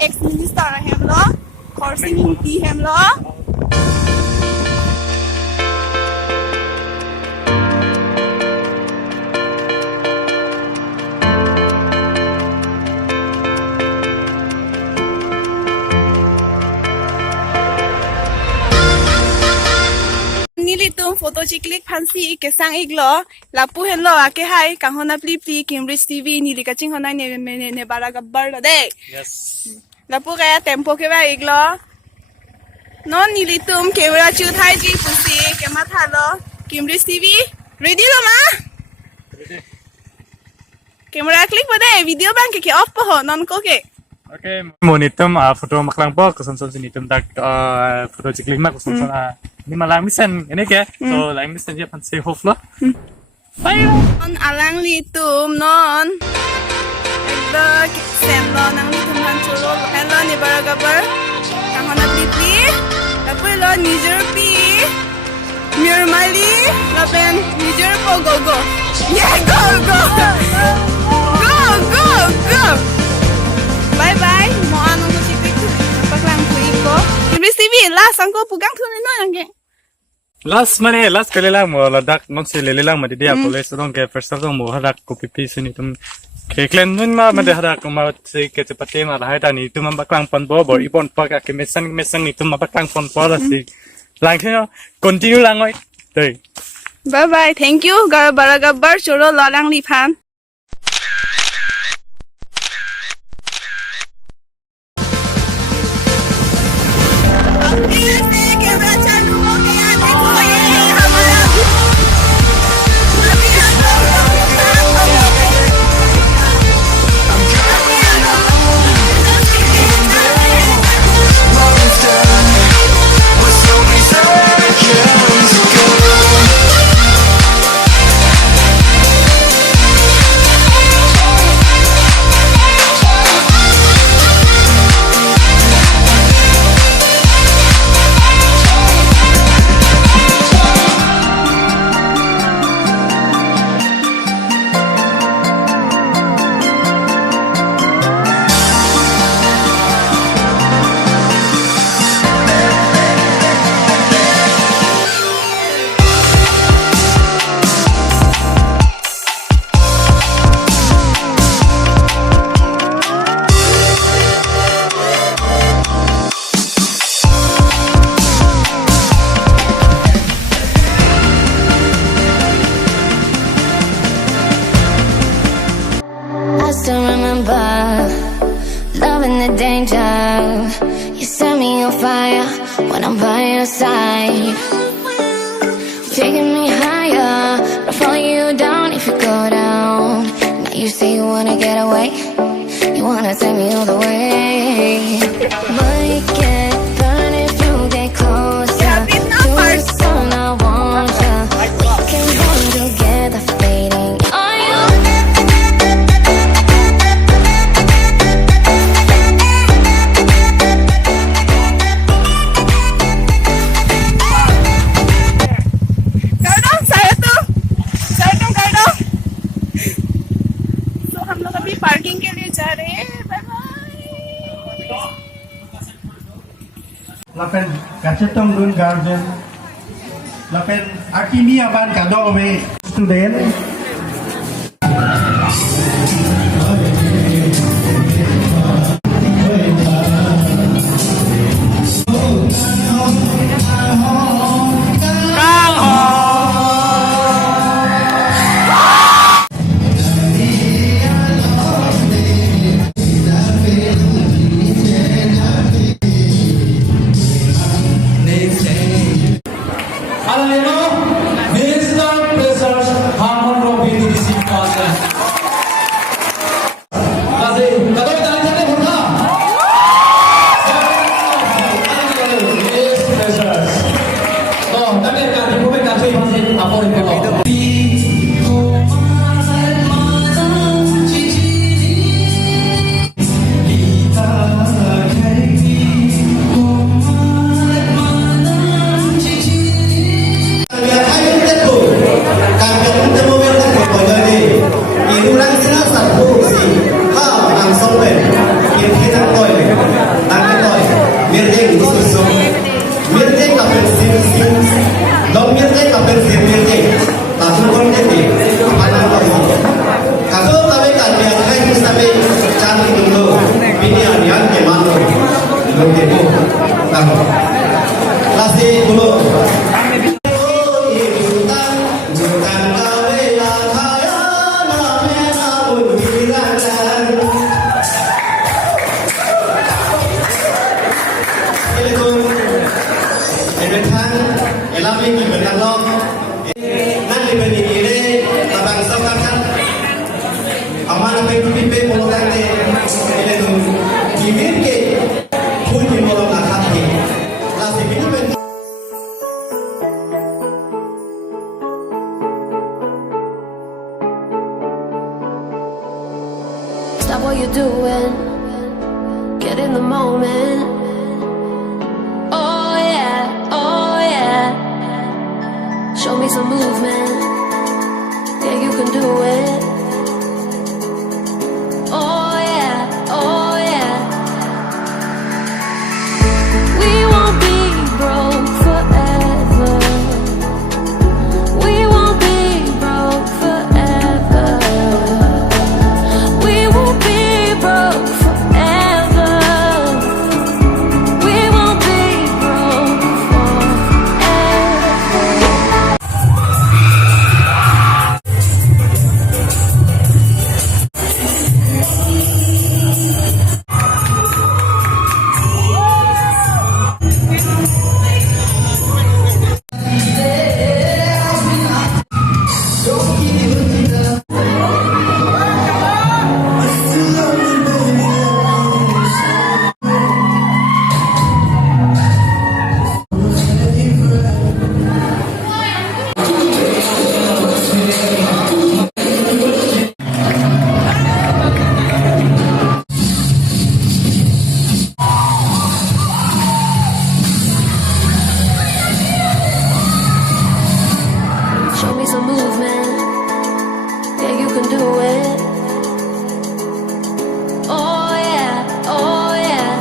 ex-minister hem lo, Karbi Fresher hem lo. Nilitum photo chiklik phansi kesang iglo lapu henlo ake hai kahona pli Kimrich TV nili kaching hona ne bara gabbar lo de Yes. lapu kaya tempo ke ba iglo non nilitum camera chu thai ji pusi kema thalo Kimrich TV ready lo ma camera click bade video bang ke off po ho non ko ke Okay, monitum photo maklang po kuson sinitum dak photo chikling mak kuson ni malang misen ini ke so lang misen dia pan say hof lo. Ayo. Non alang litum non ekda sen lo nang litum han chulo hello ni baragabar kahona pli lapu lo nijer pi mirmali lapen nijer po go yeah go bye bye mo anong to chiklik tu paklang kui ko Kimrich TV last angko pugang tu ni no yang ke Last kali lang mo ladak non sila lang madi dia college dong ke first dong mo hadak ko pipi sinitum keklen nun ma madi hadak ko ma si ke cepate ma lahai tani tu ma baklang pon bo ipon pa ka mesan ni tu ma baklang pon po la si lang kino continue lang oi dei bye bye thank you gar baragabar choro lalang liphan I still remember loving the danger. You set me on fire when I'm by your side. Taking me higher, I'll follow you down if you go down. Now you say you wanna get away, you wanna take me all the way. Might get burned if you get closer to the sun. I want ya. We can burn together, fading. Parking के लिए जा रहे हैं bye bye Lapen kacetong dun garden. Lapen akimi aban kadowe student. what you're doing. Get in the moment. Oh yeah, oh yeah. Show me some movement. Yeah, you can do it. Oh yeah, oh yeah. We won't be broke forever. We won't be broke forever. We won't be broke forever. We won't be broke forever. Show me some movement. Yeah, you can do it. Oh yeah, oh yeah.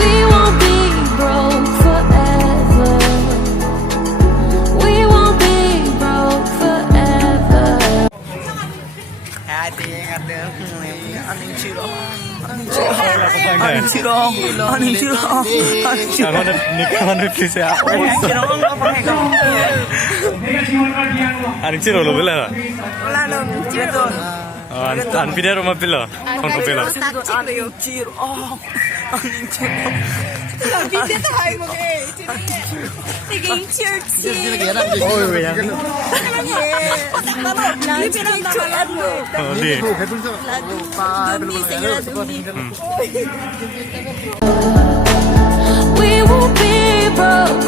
We won't be broke forever. We won't be broke forever. Aning ciro lo bela. Wala nang tiro. An video mo pila. Kon ko pila. Tiro. Oh. Video tayo mo eh. Naging church. Oh, di. We won't be broke